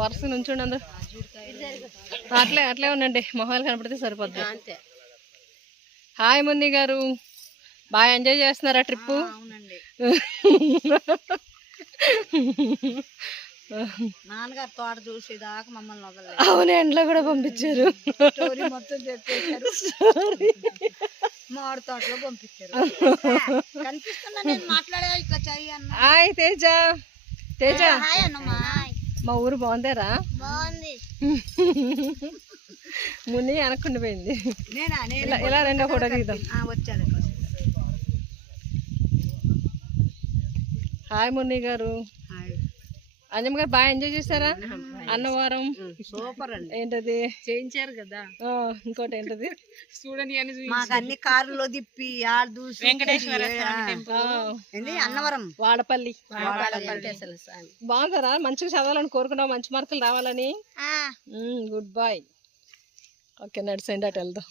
వరుస నుంచండి అందరు అట్లే ఉండండి మొహాలు కనపడితే సరిపోద్ది. హాయ్ మున్ని గారు, బాగా ఎంజాయ్ చేస్తున్నారా ట్రిప్పు? నాన్నగారు తోట చూసేదాకా మమ్మల్ని వదలలేదు. అవును, ఎండలో కూడా పంపించారు. స్టోరీ మొత్తం చెప్పేశారు. మామిడి తోటలో పంపించారు. కనిపిస్తున్నా నేను మాట్లాడే ఇట్లా చెయ్యి అన్న. హాయ్ తేజ. హాయ్ అన్నమ్మా. మా ఊరు బాగుందేరా? బాగుంది. మున్ని వెనక్కుండిపోయింది. నేనా? ఇలా రెండో ఫోటో దిగుదాం. వచ్చాను. హాయ్ మున్ని గారు. అంజమ్మ గారు బాగా ఎంజాయ్ చేశారా అన్నవరం? సూపర్ అండి. ఏంటది చేయించారు కదా. ఇంకోటి ఏంటది చూడండి, మాకు అన్ని కారులో తిప్పి వెంకటేశ్వర అన్నవరం వాడపల్లి బాగుంటారా? మంచిగా చదవాలని కోరుకున్నావు, మంచి మార్కులు రావాలని. Good bye. ఓకే, నడిచండి అటు వెళ్దాం.